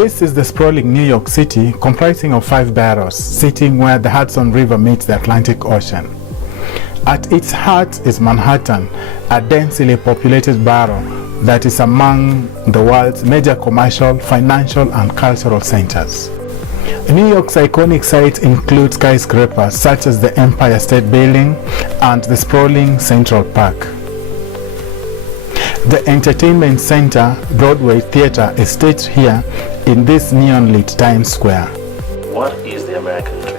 This is the sprawling New York City, comprising of 5 boroughs, sitting where the Hudson River meets the Atlantic Ocean. At its heart is Manhattan, a densely populated borough that is among the world's major commercial, financial, and cultural centers. New York's iconic sites include skyscrapers such as the Empire State Building and the sprawling Central Park. The entertainment center, Broadway Theater, is staged here in this neon-lit Times Square. What is the American dream?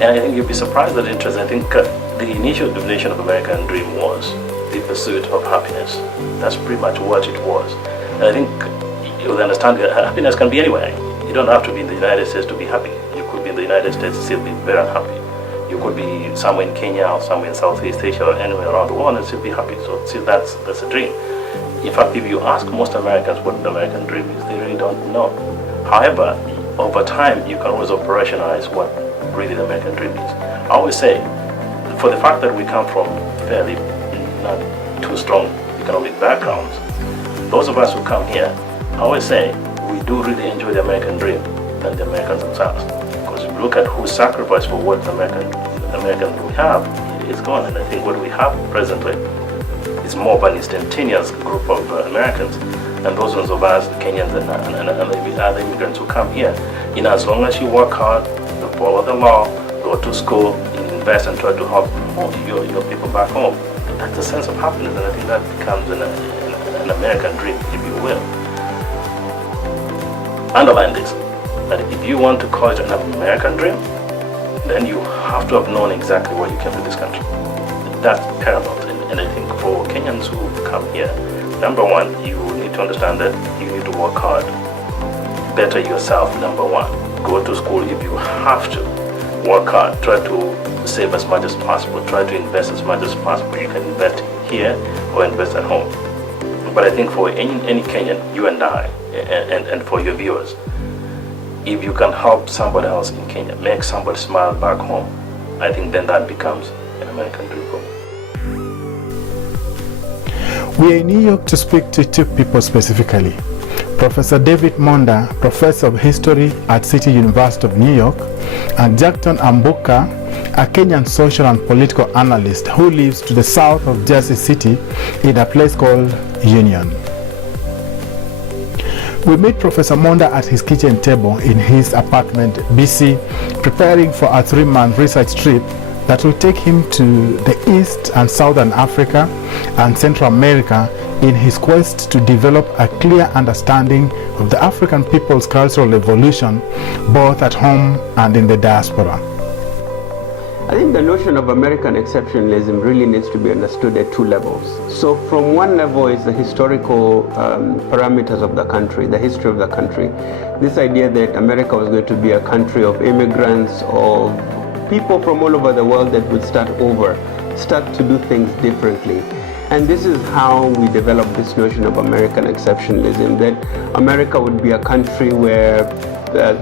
And I think you'll be surprised at the interest. I think the initial definition of American dream was the pursuit of happiness. That's pretty much what it was. And I think you'll understand that happiness can be anywhere. You don't have to be in the United States to be happy. You could be in the United States and still be very unhappy. You could be somewhere in Kenya or somewhere in Southeast Asia or anywhere around the world and still be happy. So see, that's a dream. In fact, if you ask most Americans what the American dream is, they really don't know. However, over time, you can always operationalize what really the American dream is. I always say, for the fact that we come from fairly not too strong economic backgrounds, those of us who come here, I always say, we do really enjoy the American dream than the Americans themselves. Because if you look at who sacrificed for what the American we have, it's gone. And I think what we have presently is more of an instantaneous group of Americans, and those ones of us, Kenyans and other immigrants who come here. As long as you work hard, you follow the law, go to school, invest and try to help your people back home, that's a sense of happiness, and I think that becomes an American dream, if you will. Underline this, that if you want to call it an American dream, then you have to have known exactly why you came to this country. That's paramount. And I think for Kenyans who come here, number one, you need to understand that you need to work hard. Better yourself, number one. Go to school if you have to. Work hard. Try to save as much as possible. Try to invest as much as possible. You can invest here or invest at home. But I think for any Kenyan, you and I, and for your viewers, if you can help somebody else in Kenya, make somebody smile back home, I think then that becomes an American dream for me. We are in New York to speak to 2 people specifically. Professor David Monda, Professor of History at City University of New York, and Jackton Ambuka, a Kenyan social and political analyst who lives to the south of Jersey City in a place called Union. We meet Professor Monda at his kitchen table in his apartment, BC, preparing for a 3-month research trip that will take him to the East and Southern Africa and Central America in his quest to develop a clear understanding of the African people's cultural evolution, both at home and in the diaspora. I think the notion of American exceptionalism really needs to be understood at 2 levels. So from one level is the historical parameters of the country, the history of the country. This idea that America was going to be a country of immigrants, of people from all over the world that would start to do things differently. And this is how we developed this notion of American exceptionalism, that America would be a country where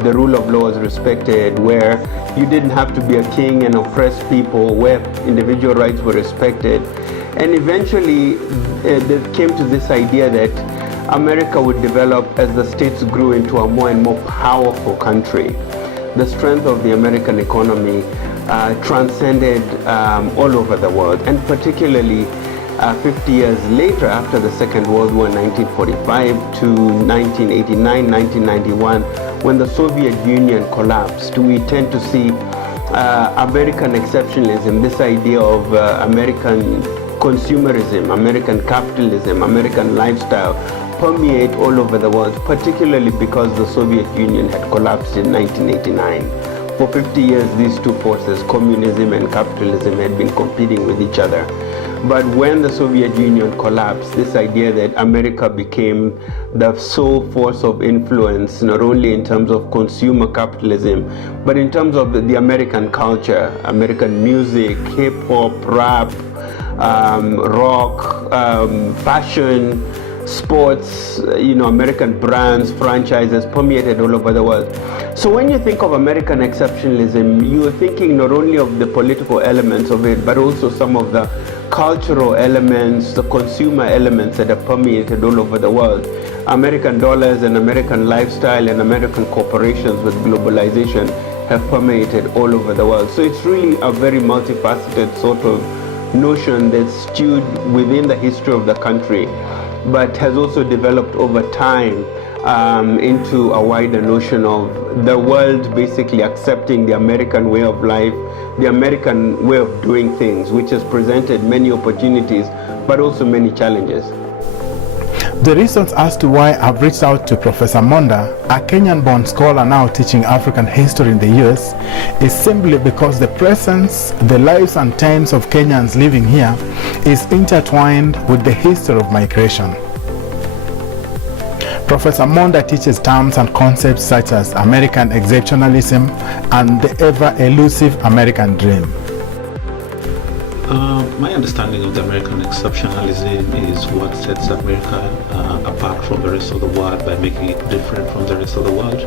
the rule of law is respected, where you didn't have to be a king and oppress people, where individual rights were respected. And eventually they came to this idea that America would develop as the states grew into a more and more powerful country. The strength of the American economy transcended all over the world, and particularly 50 years later, after the Second World War, 1945 to 1989, 1991, when the Soviet Union collapsed, we tend to see American exceptionalism, this idea of American consumerism, American capitalism, American lifestyle permeate all over the world, particularly because the Soviet Union had collapsed in 1989. For 50 years, these 2 forces, communism and capitalism, had been competing with each other. But when the Soviet Union collapsed, this idea that America became the sole force of influence, not only in terms of consumer capitalism, but in terms of the American culture, American music, hip hop, rap, rock, fashion, sports, American brands, franchises permeated all over the world. So when you think of American exceptionalism, you are thinking not only of the political elements of it, but also some of the cultural elements, the consumer elements that are permeated all over the world. American dollars and American lifestyle and American corporations with globalization have permeated all over the world. So it's really a very multifaceted sort of notion that's stewed within the history of the country, but has also developed over time into a wider notion of the world basically accepting the American way of life, the American way of doing things, which has presented many opportunities, but also many challenges. The reasons as to why I've reached out to Professor Monda, a Kenyan-born scholar now teaching African history in the US, is simply because the presence, the lives and times of Kenyans living here is intertwined with the history of migration. Professor Monda teaches terms and concepts such as American exceptionalism and the ever-elusive American dream. My understanding of the American exceptionalism is what sets America apart from the rest of the world by making it different from the rest of the world.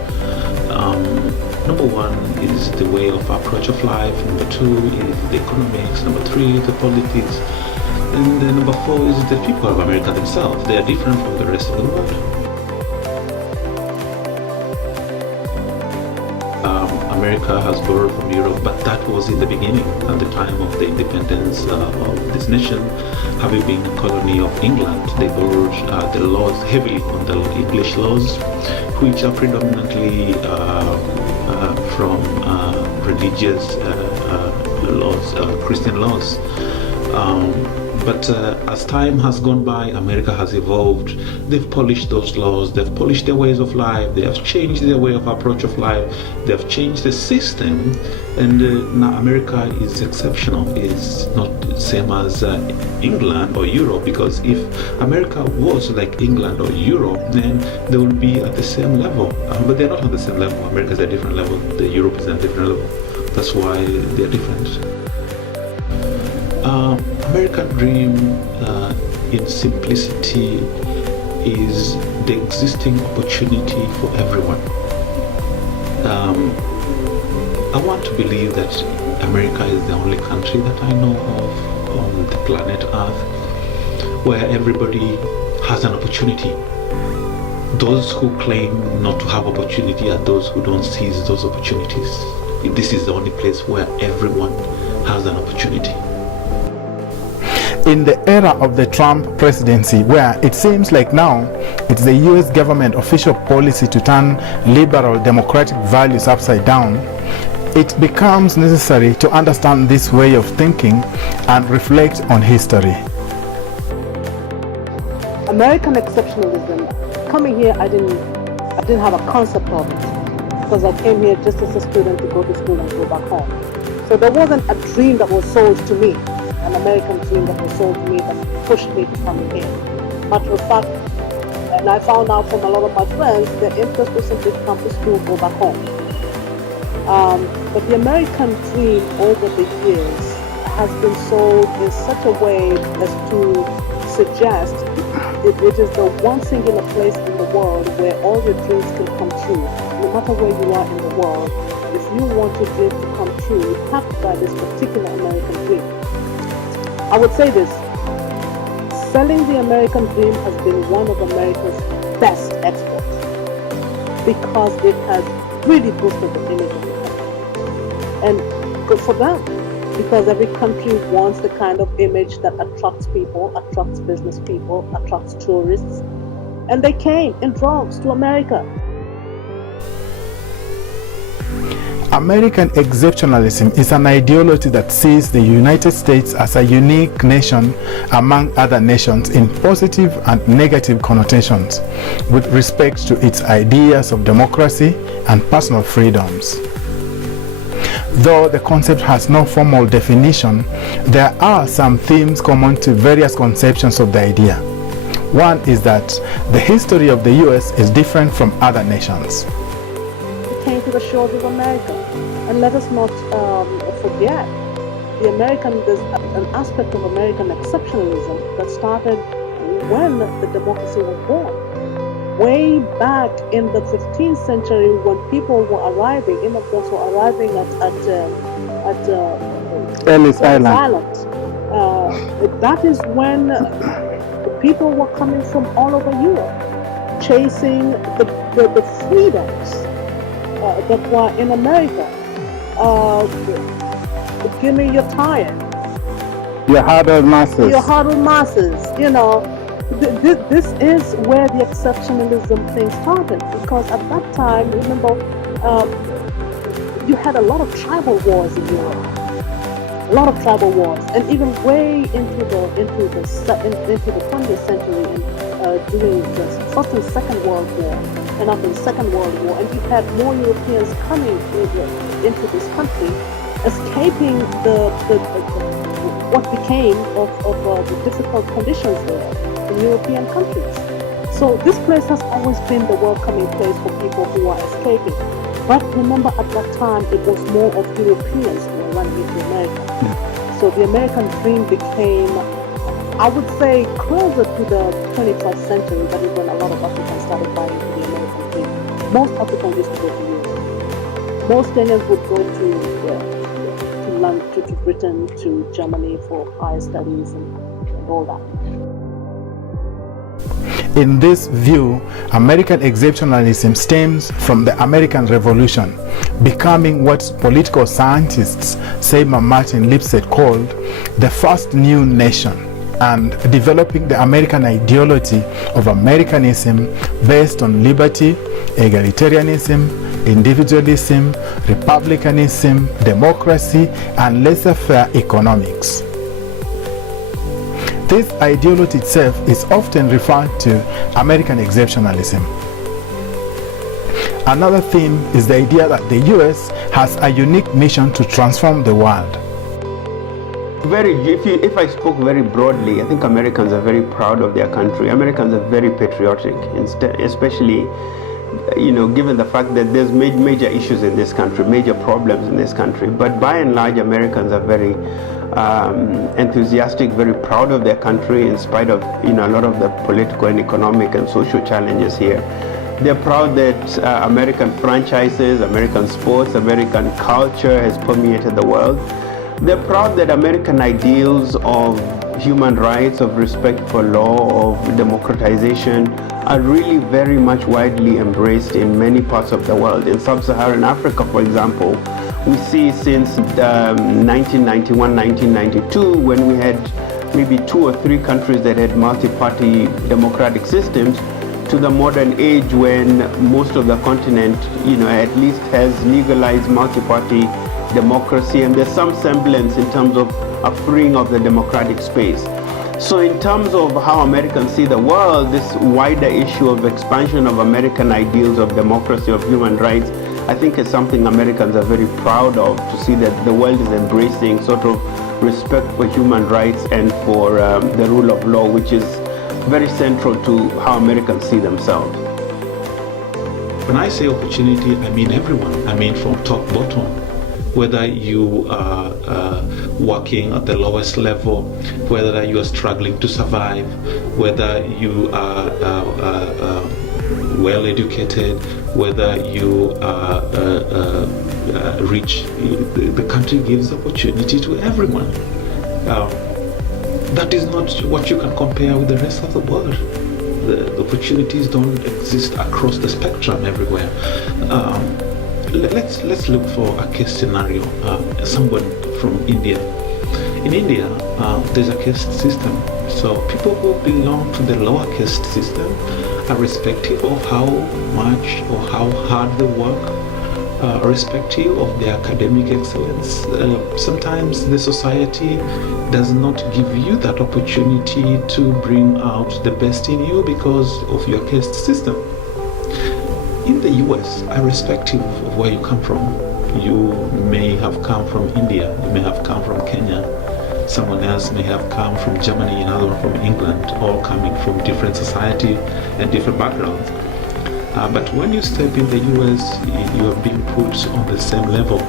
Number one is the way of approach of life. Number two is the economics. Number three, the politics. And then number four is the people of America themselves. They are different from the rest of the world. America has borrowed from Europe, but that was in the beginning, at the time of the independence of this nation, having been a colony of England. They borrowed the laws heavily on the English laws, which are predominantly from religious laws, Christian laws. But as time has gone by, America has evolved. They've polished those laws, they've polished their ways of life, they have changed their way of approach of life, they have changed the system, and now America is exceptional. It's not the same as England or Europe, because if America was like England or Europe, then they would be at the same level. But they're not on the same level. America is at a different level, Europe is at a different level. That's why they're different. American dream in simplicity is the existing opportunity for everyone. I want to believe that America is the only country that I know of on the planet Earth where everybody has an opportunity. Those who claim not to have opportunity are those who don't seize those opportunities. This is the only place where everyone has an opportunity. In the era of the Trump presidency, where it seems like now it's the US government official policy to turn liberal democratic values upside down, it becomes necessary to understand this way of thinking and reflect on history. American exceptionalism, coming here, I didn't have a concept of it, because I came here just as a student to go to school and go back home. So there wasn't a dream that was sold to me, an American dream that was sold to me that pushed me to come here. Matter of fact, and I found out from a lot of my friends, their interest was simply to come to school, go back home. But the American dream over the years has been sold in such a way as to suggest it is the one singular place in the world where all your dreams can come true. No matter where you are in the world, if you want your dream to come true, you have to buy this particular American dream. I would say this, selling the American dream has been one of America's best exports because it has really boosted the image of the country. And good for them, because every country wants the kind of image that attracts people, attracts business people, attracts tourists. And they came in droves to America. American exceptionalism is an ideology that sees the United States as a unique nation among other nations in positive and negative connotations with respect to its ideas of democracy and personal freedoms. Though the concept has no formal definition, there are some themes common to various conceptions of the idea. One is that the history of the US is different from other nations. Came to the shores of America, and let us not forget there's an aspect of American exceptionalism that started when the democracy was born. Way back in the 15th century, when people were arriving, immigrants were arriving at Ellis Island. that is when the people were coming from all over Europe, chasing the freedoms that were in America. Give me your tire. Your huddled masses. Your huddled masses, you know. This is where the exceptionalism thing started, because at that time, remember, you had a lot of tribal wars in Europe, a lot of tribal wars, and even way into the 20th century, during the First and Second World War, and after the Second World War, and you had more Europeans coming into this country, escaping what became of the difficult conditions there in European countries. So this place has always been the welcoming place for people who are escaping. But remember, at that time, it was more of Europeans who were running into America. Yeah. So the American dream became, I would say, closer to the 21st century. That is when a lot of Africans started buying into the American dream. Most Africans used to go to Europe. Most Kenyans would go to London, to Britain, to Germany for higher studies and all that. In this view, American exceptionalism stems from the American Revolution, becoming what political scientists, say Martin Lipset, called the first new nation, and developing the American ideology of Americanism based on liberty, egalitarianism, individualism, republicanism, democracy, and laissez-faire economics. This ideology itself is often referred to American exceptionalism. Another theme is the idea that the US has a unique mission to transform the world. If I spoke very broadly, I think Americans are very proud of their country. Americans are very patriotic, especially, given the fact that there's major issues in this country, major problems in this country. But by and large, Americans are very enthusiastic, very proud of their country, in spite of a lot of the political and economic and social challenges here. They're proud that American franchises, American sports, American culture has permeated the world. They're proud that American ideals of human rights, of respect for law, of democratization are really very much widely embraced in many parts of the world. In sub-Saharan Africa, for example, we see since 1991, 1992, when we had maybe 2 or 3 countries that had multi-party democratic systems, to the modern age when most of the continent, at least has legalized multi-party democracy, and there's some semblance in terms of a freeing of the democratic space. So in terms of how Americans see the world, this wider issue of expansion of American ideals of democracy, of human rights, I think is something Americans are very proud of, to see that the world is embracing sort of respect for human rights and for the rule of law, which is very central to how Americans see themselves. When I say opportunity, I mean everyone. I mean from top bottom. Whether you are working at the lowest level, whether you are struggling to survive, whether you are well educated, whether you are rich, the country gives opportunity to everyone. That is not what you can compare with the rest of the world. The opportunities don't exist across the spectrum everywhere. Let's look for a case scenario. Someone from India. In India, there's a caste system. So people who belong to the lower caste system are respective of how much or how hard they work, irrespective of their academic excellence. Sometimes the society does not give you that opportunity to bring out the best in you because of your caste system. In the US, irrespective of where you come from, you may have come from India, you may have come from Kenya, someone else may have come from Germany, another one from England, all coming from different society and different backgrounds. But when you step in the US, you are being put on the same level.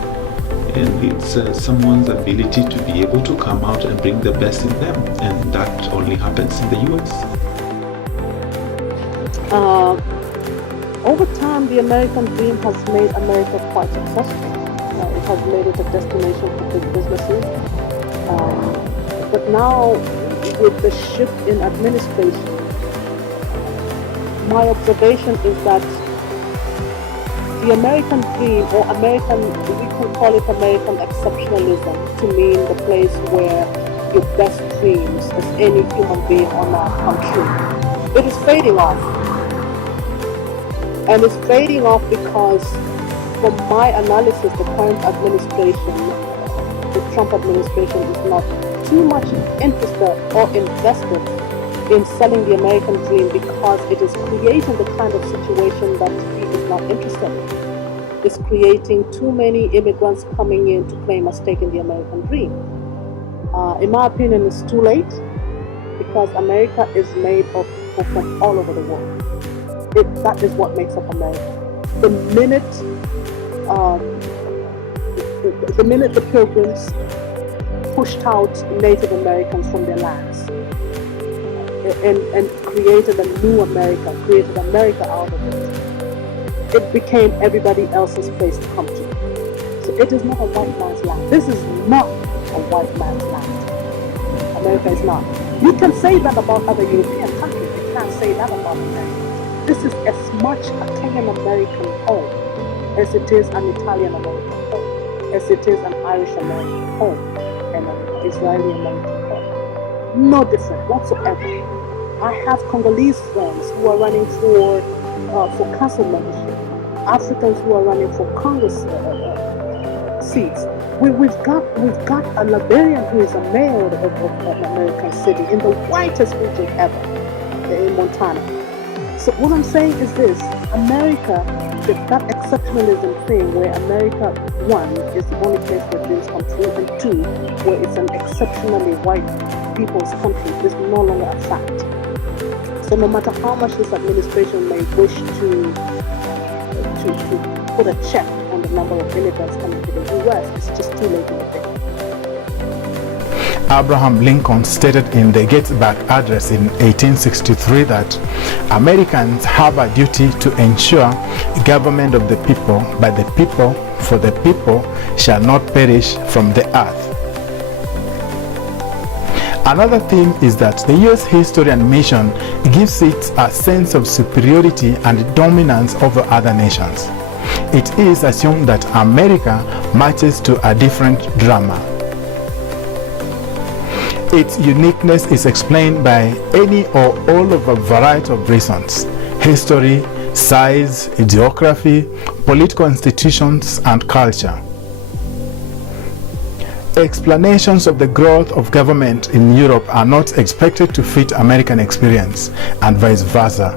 And it's someone's ability to be able to come out and bring the best in them. And that only happens in the US. Over time, the American dream has made America quite successful. It has made it a destination for big businesses. But now, with the shift in administration, my observation is that the American dream, or American, we can call it American exceptionalism, to mean the place where your best dreams as any human being on earth come true. It is fading off. And it's fading off because, from my analysis, the current administration, the Trump administration, is not too much interested or invested in selling the American dream, because it is creating the kind of situation that he is not interested in. It's creating too many immigrants coming in to claim a stake in the American dream. In my opinion, it's too late, because America is made of people from all over the world. That is what makes up America. The minute the Pilgrims pushed out Native Americans from their lands and created a new America, created America out of it, it became everybody else's place to come to. So it is not a white man's land. This is not a white man's land. America is not. You can say that about other European countries. You can't say that about America. This is as much a Kenyan American home as it is an Italian American home, as it is an Irish American home, and an Israeli American home. No different whatsoever. I have Congolese friends who are running for council membership, Africans who are running for Congress seats. We've got a Liberian who is a mayor of an American city in the whitest region ever, in Montana. So what I'm saying is this: America, that exceptionalism thing, where America, one, is the only place where dreams come true, and two, where it's an exceptionally white people's country, is no longer a fact. So no matter how much this administration may wish to put a check on the number of immigrants coming to the U.S., it's just too late in the day. Abraham Lincoln stated in the Gettysburg Address in 1863 that Americans have a duty to ensure government of the people, by the people, for the people shall not perish from the earth. Another theme is that the U.S. history and mission gives it a sense of superiority and dominance over other nations. It is assumed that America marches to a different drama. Its uniqueness is explained by any or all of a variety of reasons: history, size, geography, political institutions, and culture. Explanations of the growth of government in Europe are not expected to fit American experience, and vice versa.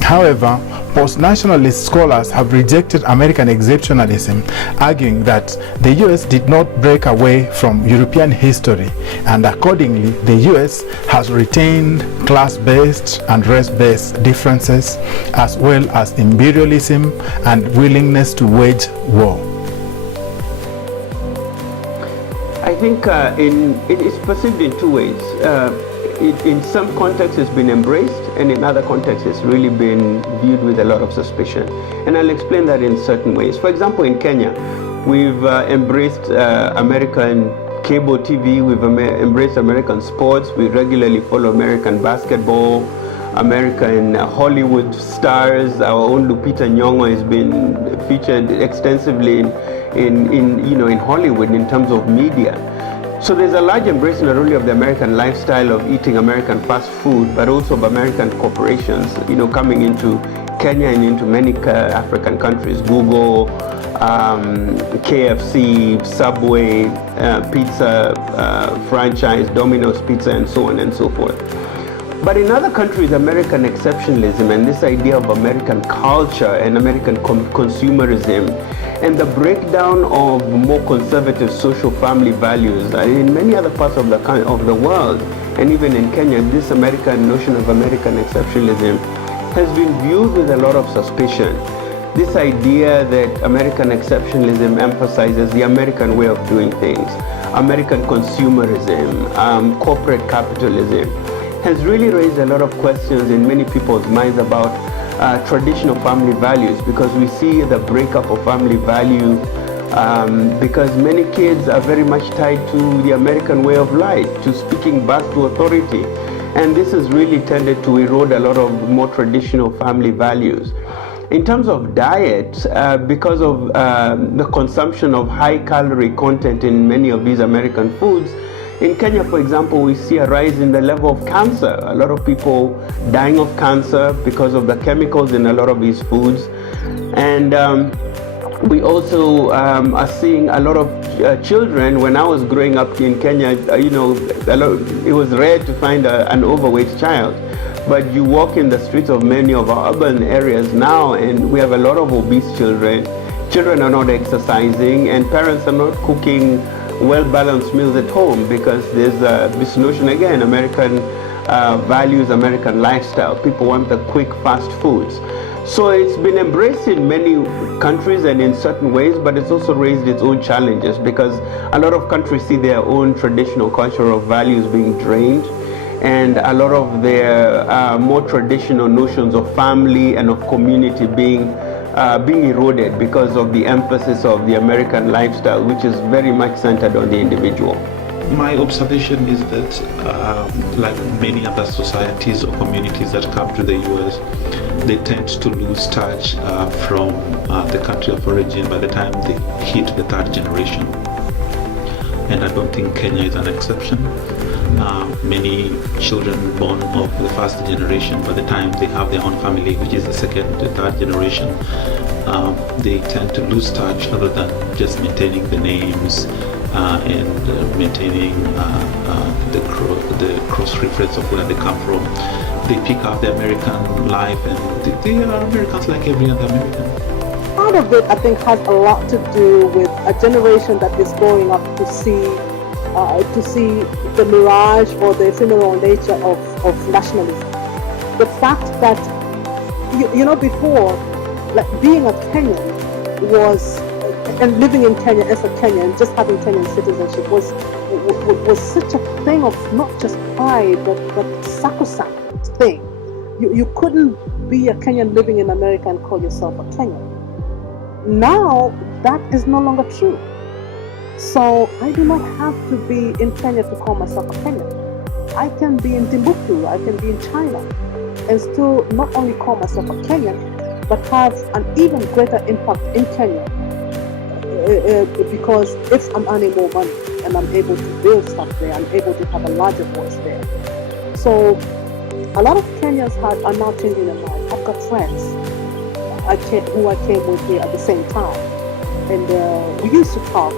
However, post-nationalist scholars have rejected American exceptionalism, arguing that the US did not break away from European history, and accordingly, the US has retained class-based and race-based differences, as well as imperialism and willingness to wage war. I think it is perceived in two ways. In some contexts it's been embraced, and in other contexts it's really been viewed with a lot of suspicion. And I'll explain that in certain ways. For example, in Kenya, we've embraced American cable TV, we've embraced American sports, we regularly follow American basketball, American Hollywood stars. Our own Lupita Nyong'o has been featured extensively in Hollywood in terms of media. So there's a large embrace not only of the American lifestyle of eating American fast food, but also of American corporations, coming into Kenya and into many African countries. Google, KFC, Subway, pizza franchise, Domino's Pizza, and so on and so forth. But in other countries, American exceptionalism and this idea of American culture and American consumerism and the breakdown of more conservative social family values in many other parts of the world, and even in Kenya, this American notion of American exceptionalism has been viewed with a lot of suspicion. This idea that American exceptionalism emphasizes the American way of doing things, American consumerism, corporate capitalism, has really raised a lot of questions in many people's minds about traditional family values, because we see the breakup of family value because many kids are very much tied to the American way of life, to speaking back to authority. And this has really tended to erode a lot of more traditional family values. In terms of diet, because of the consumption of high-calorie content in many of these American foods, in Kenya, for example, we see a rise in the level of cancer. A lot of people dying of cancer because of the chemicals in a lot of these foods. And we also are seeing a lot of children. When I was growing up in Kenya, it was rare to find an overweight child. But you walk in the streets of many of our urban areas now, and we have a lot of obese children. Children are not exercising, and parents are not cooking well-balanced meals at home because there's this notion, again, American values, American lifestyle. People want the quick, fast foods. So it's been embraced in many countries and in certain ways, but it's also raised its own challenges because a lot of countries see their own traditional cultural values being drained, and a lot of their more traditional notions of family and of community being eroded because of the emphasis of the American lifestyle, which is very much centered on the individual. My observation is that, like many other societies or communities that come to the US, they tend to lose touch from the country of origin by the time they hit the third generation. And I don't think Kenya is an exception. Many children born of the first generation, by the time they have their own family, which is the second, the third generation, they tend to lose touch other than just maintaining the names and maintaining the cross-reference of where they come from. They pick up the American life, and they are Americans like every other American. Part of it, I think, has a lot to do with a generation that is growing up to see the mirage or the ephemeral nature of nationalism. The fact that, before, like being a Kenyan was, and living in Kenya as a Kenyan, just having Kenyan citizenship was such a thing of not just pride, but sacrosanct thing. You couldn't be a Kenyan living in America and call yourself a Kenyan. Now, that is no longer true. So I do not have to be in Kenya to call myself a Kenyan. I can be in Timbuktu, I can be in China, and still not only call myself a Kenyan, but have an even greater impact in Kenya. Because if I'm earning more money and I'm able to build stuff there, I'm able to have a larger voice there. So a lot of Kenyans are now changing their mind. I've got friends who I came with here at the same time. And we used to talk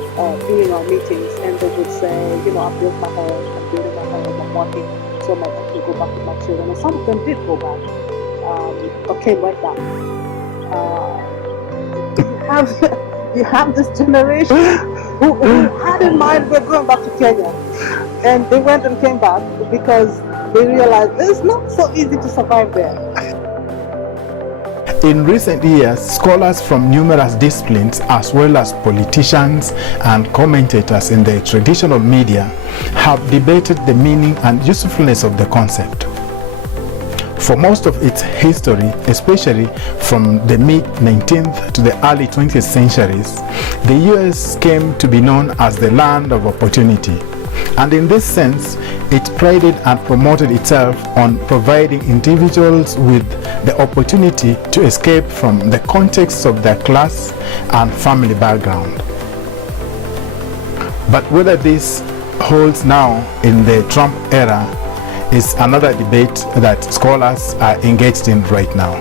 during our meetings, and they would say, I built my home, I'm building my home, I'm working, so I can go back with my children. And some of them did go back, or came right back. You have this generation who had in mind we're going back to Kenya, and they went and came back because they realized it's not so easy to survive there. In recent years, scholars from numerous disciplines, as well as politicians and commentators in the traditional media, have debated the meaning and usefulness of the concept. For most of its history, especially from the mid-19th to the early 20th centuries, the US came to be known as the land of opportunity. And in this sense, it prided and promoted itself on providing individuals with the opportunity to escape from the context of their class and family background. But whether this holds now in the Trump era is another debate that scholars are engaged in right now.